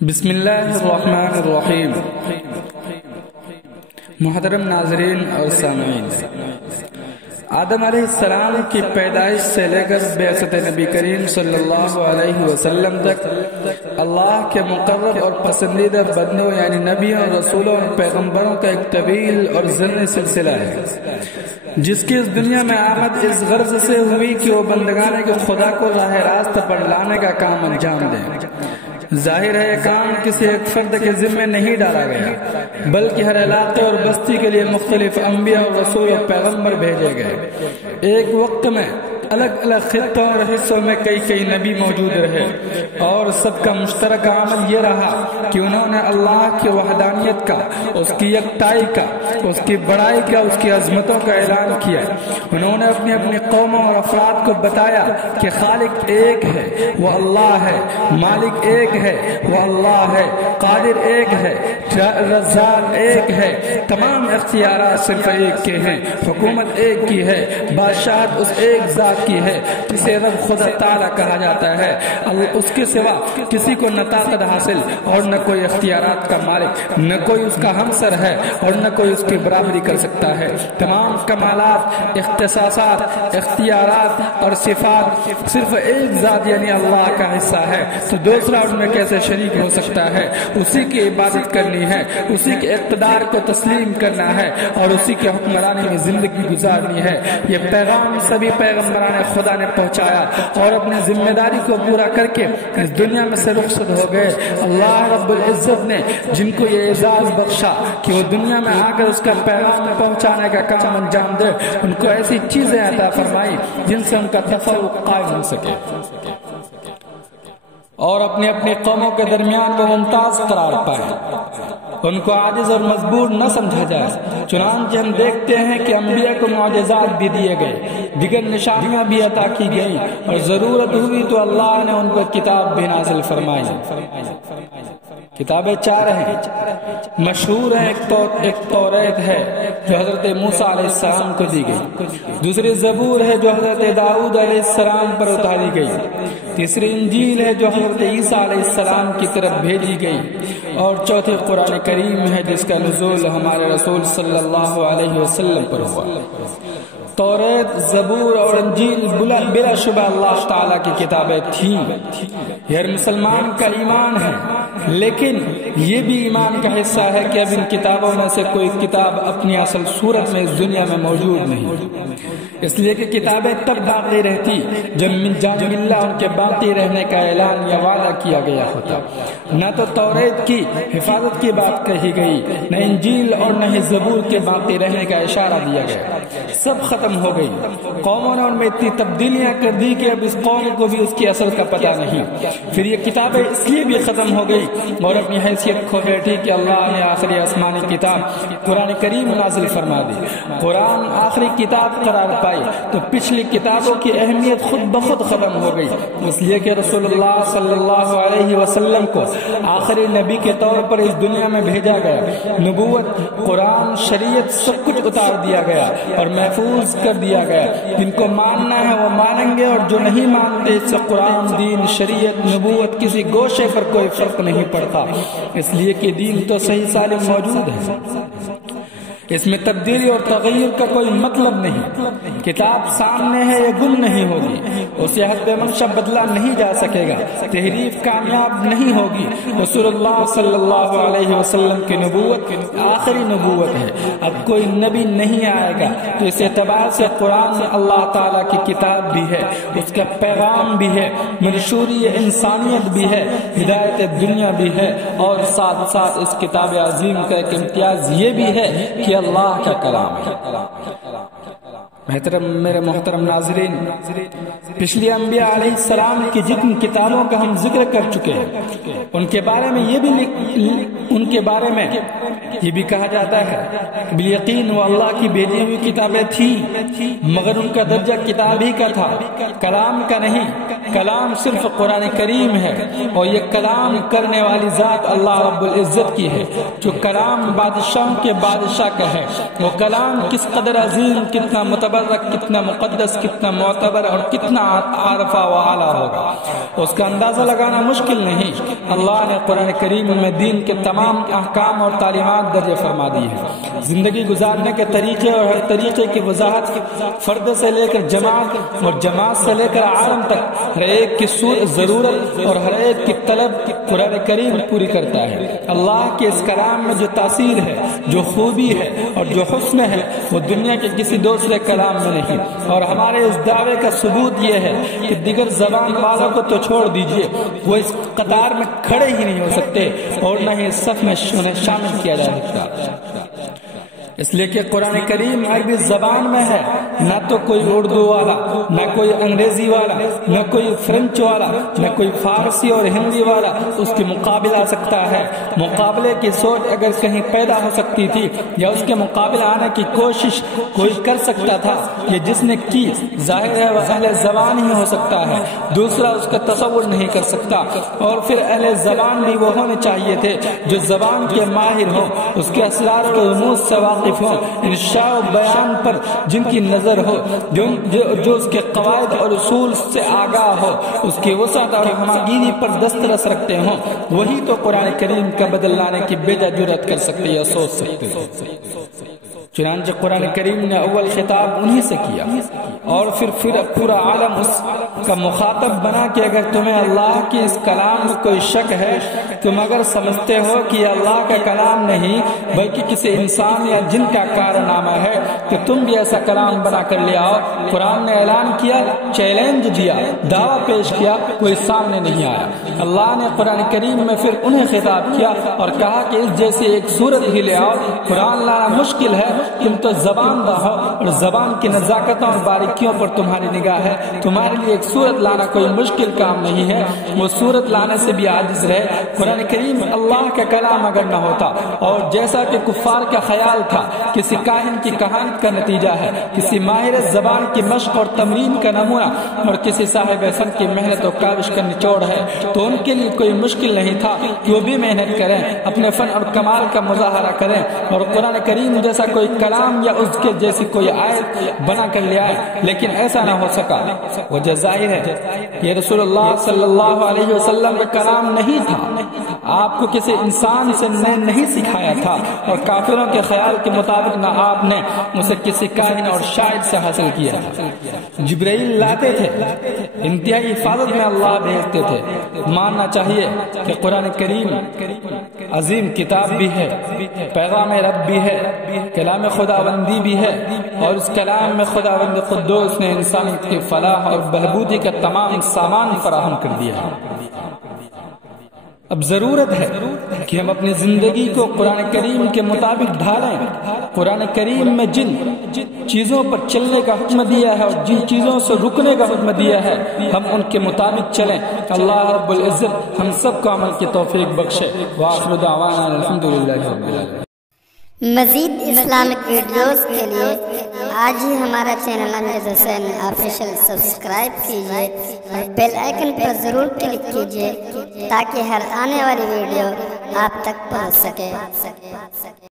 بسم اللہ الرحمن الرحیم۔ محترم ناظرین اور سامعین، آدم علیہ السلام کی پیدائش سے لے کر بعثت نبی کریم صلی اللہ علیہ وسلم تک اللہ کے مقرب اور پسندیدہ بندوں یعنی نبیوں، رسولوں اور پیغمبروں کا ایک طویل اور زرعی سلسلہ ہے، جس کی اس دنیا میں آمد اس غرض سے ہوئی کہ وہ بندگان کے خدا کو راہ راست پر لانے کا کام انجام دیں۔ ظاہر ہے یہ کام کسی ایک فرد کے ذمہ نہیں ڈالا گیا، بلکہ ہر علاقے اور بستی کے لیے مختلف انبیاء اور رسول اور پیغمبر بھیجے گئے۔ ایک وقت میں الگ الگ خطوں اور حصوں میں کئی نبی موجود رہے، اور سب کا مشترکہ عمل یہ رہا کہ انہوں نے اللہ کی وحدانیت کا، اس کی یکتائی کا، اس کی بڑائی کا، اس کی عظمتوں کا اعلان کیا۔ انہوں نے اپنی قوموں اور افراد کو بتایا کہ خالق ایک ہے، وہ اللہ ہے، مالک ایک ہے، وہ اللہ ہے، قادر ایک ہے، رزاق ایک ہے، تمام اختیارات صرف ایک کے ہیں، حکومت ایک کی ہے، بادشاہت اس ایک ذات کی ہے جسے رب خدا تعالیٰ کہا جاتا ہے۔ اس کے سوا کسی کو نہ طاقت حاصل اور نہ کوئی اختیارات کا مالک، نہ کوئی اس کا ہمسر ہے اور نہ کوئی اس کی برابری کر سکتا ہے۔ تمام کمالات، اختصاصات، اختیارات اور صفات صرف ایک ذات یعنی اللہ کا حصہ ہے، تو دوسرا ان میں کیسے شریک ہو سکتا ہے؟ اسی کی عبادت کرنی ہے، اسی کے اقتدار کو تسلیم کرنا ہے اور اسی کے حکمرانی میں زندگی گزارنی ہے۔ یہ پیغام سبھی پیغمبران خدا نے پہنچایا اور اپنی ذمہ داری کو پورا کر کے اس دنیا میں سے رخصت ہو گئے۔ اللہ رب العزت نے جن کو یہ اعزاز بخشا کہ وہ دنیا میں آ کر اس کا پیغام پہنچانے کا کام انجام دے، ان کو ایسی چیزیں عطا فرمائی جن سے ان کا تفوق قائم ہو سکے اور اپنی قوموں کے درمیان وہ ممتاز قرار پائے، ان کو عاجز اور مجبور نہ سمجھا جائے۔ چنانچہ ہم دیکھتے ہیں کہ انبیاء کو معجزات بھی دیے گئے، دیگر نشانیاں بھی عطا کی گئیں، اور ضرورت ہوئی تو اللہ نے ان کو کتاب بھی نازل فرمائی۔ کتابیں چار ہیں، مشہور ہیں۔ ایک توریت ہے جو حضرت موسیٰ علیہ السلام کو دی گئی، دوسری زبور ہے جو حضرت داؤد علیہ السلام پر اتاری گئی، تیسری انجیل ہے جو حضرت عیسیٰ علیہ السلام کی طرف بھیجی گئی، اور چوتھی قرآن کریم ہے جس کا نزول ہمارے رسول صلی اللہ علیہ وسلم پر ہوا۔ توریت، زبور اور انجیل بلا شبہ اللہ تعالیٰ کی کتابیں تھیں، یہ ہر مسلمان کا ایمان ہے، لیکن یہ بھی ایمان کا حصہ ہے کہ اب ان کتابوں میں سے کوئی کتاب اپنی اصل صورت میں اس دنیا میں موجود نہیں، اس لیے کہ کتابیں تب باقی رہتی جب من جانب اللہ ان کے باقی رہنے کا اعلان یا وعدہ کیا گیا ہوتا۔ نہ تو توریت کی حفاظت کی بات کہی گئی، نہ انجیل اور نہ ہی زبور کے باقی رہنے کا اشارہ دیا گیا، سب ختم ہو گئی۔ قوموں نے ان میں اتنی تبدیلیاں کر دی کہ اب اس قوم کو بھی اس کی اصل کا پتہ نہیں۔ پھر یہ کتابیں اس لیے بھی ختم ہو گئی اور اپنی حیثیت کھو بیٹھی کہ اللہ نے آخری آسمانی کتاب قرآن کریم نازل فرما دی۔ قرآن آخری کتاب قرار پائی تو پچھلی کتابوں کی اہمیت خود بخود ختم ہو گئی، اس لیے کہ رسول اللہ صلی اللہ علیہ وسلم کو آخری نبی کے طور پر اس دنیا میں بھیجا گیا۔ نبوت، قرآن، شریعت سب کچھ اتار دیا گیا اور محفوظ کر دیا گیا۔ جن کو ماننا ہے وہ مانیں گے، اور جو نہیں مانتے اس سے قرآن، دین، شریعت، نبوت کسی گوشے پر کوئی فرق نہیں پڑتا، اس لیے کہ دین تو صحیح سالم موجود ہے، اس میں تبدیلی اور تغیر کا کوئی مطلب نہیں۔ کتاب سامنے ہے، یہ گم نہیں ہوگی، اسے حد منشا بدلا نہیں جا سکے گا، تحریف کامیاب نہیں ہوگی۔ رسول اللہ صلی اللہ علیہ وسلم کی نبوت آخری نبوت ہے، اب کوئی نبی نہیں آئے گا، تو اس اعتبار سے قرآن میں اللہ تعالیٰ کی کتاب بھی ہے، اس کا پیغام بھی ہے، منشوری انسانیت بھی ہے، ہدایت دنیا بھی ہے، اور ساتھ ساتھ اس کتاب عظیم کا ایک امتیاز یہ بھی ہے کہ اللہ کا کلام ہے۔ میرے محترم ناظرین، پچھلی انبیاء علیہ السلام کی جتنی کتابوں کا ہم ذکر کر چکے ہیں، ان کے بارے میں یہ بھی کہا جاتا ہے کہ بالیقین وہ اللہ کی بھیجی ہوئی کتابیں تھیں، مگر ان کا درجہ کتاب ہی کا تھا، کلام کا نہیں۔ کلام صرف قرآن کریم ہے، اور یہ کلام کرنے والی ذات اللہ رب العزت کی ہے، جو کلام بادشاہوں کے بادشاہ کا ہے۔ وہ کلام کس قدر عظیم، کتنا متبرک، کتنا مقدس، کتنا معتبر اور کتنا عارفہ و اعلیٰ ہوگا، اس کا اندازہ لگانا مشکل نہیں۔ اللہ نے قرآن کریم میں دین کے تمام احکام اور تعلیمات درج فرما دی ہے۔ زندگی گزارنے کے طریقے اور ہر طریقے کی وضاحت فرد سے لے کر جماعت اور جماعت سے لے کر عالم تک ہر ایک کی ضرورت اور ہر ایک کی طلب قرآن کریم پوری کرتا ہے۔ اللہ کے اس کلام میں جو تاثیر ہے، جو خوبی ہے اور جو حسن ہے، وہ دنیا کے کسی دوسرے کلام میں نہیں۔ اور ہمارے اس دعوے کا ثبوت یہ ہے کہ دیگر زبان والوں کو تو چھوڑ دیجئے، وہ اس قطار میں کھڑے ہی نہیں ہو سکتے اور نہ ہی اس صف میں شامل کیا جا سکتا، اس لیے کہ قرآن کریم عربی زبان میں ہے۔ نہ تو کوئی اردو والا، نہ کوئی انگریزی والا، نہ کوئی فرینچ والا، نہ کوئی فارسی اور ہندی والا اس کے مقابل آ سکتا ہے۔ مقابلے کی سوچ اگر کہیں پیدا ہو سکتی تھی یا اس کے مقابلہ آنے کی کوشش کوئی کر سکتا تھا، یہ جس نے کی ظاہر ہے وہ اہل زبان ہی ہو سکتا ہے، دوسرا اس کا تصور نہیں کر سکتا۔ اور پھر اہل زبان بھی وہ ہونے چاہیے تھے جو زبان کے ماہر ہوں، اس کے اسرار اور رموز سے واقف ہوں، انشاء و بیان پر جن کی نظر ہو، جو اس کے قواعد اور اصول سے آگاہ ہو، اس کی وسعت اور ہماگیری پر دسترس رکھتے ہوں، وہی تو قرآن کریم کا بدل لانے کی بیجا جرأت کر سکتے یا سوچ سکتے ہیں۔ چنانچہ قرآن کریم نے اول خطاب انہی سے کیا، اور پھر پورا عالم اس کا مخاطب بنا کہ اگر تمہیں اللہ کی اس کلام میں کوئی شک ہے، تم اگر سمجھتے ہو کہ یہ اللہ کا کلام نہیں بلکہ کسی انسان یا جن کا کارنامہ ہے، کہ تم بھی ایسا کلام بنا کر لے آؤ۔ قرآن نے اعلان کیا، چیلنج دیا، دعویٰ پیش کیا، کوئی سامنے نہیں آیا۔ اللہ نے قرآن کریم میں پھر انہیں خطاب کیا اور کہا کہ اس جیسی ایک صورت ہی لے آؤ۔ قرآن لانا مشکل ہے، تم تو زبان دہ اور زبان کی نزاکتوں اور باریکیوں پر تمہاری نگاہ ہے، تمہارے لیے ایک صورت لانا کوئی مشکل کام نہیں ہے۔ وہ صورت لانے سے بھی عاجز رہے۔ قرآن کریم اللہ کا کلام اگر نہ ہوتا، اور جیسا کہ کفار کا خیال تھا کسی کاہن کی کہانت کا نتیجہ ہے، کسی ماہر زبان کی مشق اور تمرین کا نمونہ، اور کسی صاحب فن کی محنت و کاوش کا نچوڑ ہے، تو ان کے لیے کوئی مشکل نہیں تھا کہ وہ بھی محنت کریں، اپنے فن اور کمال کا مظاہرہ کریں، اور قرآن کریم جیسا کوئی کلام یا اس کے جیسی کوئی آیت بنا کر لے آئے، لیکن ایسا نہ ہو سکا۔ وجہ ظاہر ہے یہ رسول اللہ صلی اللہ علیہ وسلم کا کلام نہیں تھا، آپ کو کسی انسان سے نہیں سکھایا تھا، اور کافروں کے خیال کے مطابق نہ آپ نے اسے کسی کاہن اور شاعر سے حاصل کیا تھا۔ جبرائیل لاتے تھے، انتہائی حفاظت میں اللہ بھیجتے تھے۔ ماننا چاہیے کہ قرآن کریم عظیم کتاب بھی ہے، پیغام رب بھی ہے، کلام خداوندی بھی ہے، اور اس کلام میں خداوند قدوس نے انسانیت کی فلاح اور بہبودی کا تمام سامان فراہم کر دیا ہے۔ اب ضرورت ہے کہ ہم اپنی زندگی کو قرآن کریم کے مطابق ڈھالیں۔ قرآن کریم میں جن چیزوں پر چلنے کا حکم دیا ہے اور جن چیزوں سے رکنے کا حکم دیا ہے، ہم ان کے مطابق چلیں۔ اللہ رب العزت ہم سب کو عمل کی توفیق بخشے۔ وآخر دعوانا الحمدللہ رب العالمین۔ مزید اسلامک ویڈیوز کے لیے آج ہی ہمارا چینل امجد حسین آفیشیل سبسکرائب کیجیے اور بیل آئیکن پر ضرور کلک کیجیے تاکہ ہر آنے والی ویڈیو آپ تک پہنچ سکے۔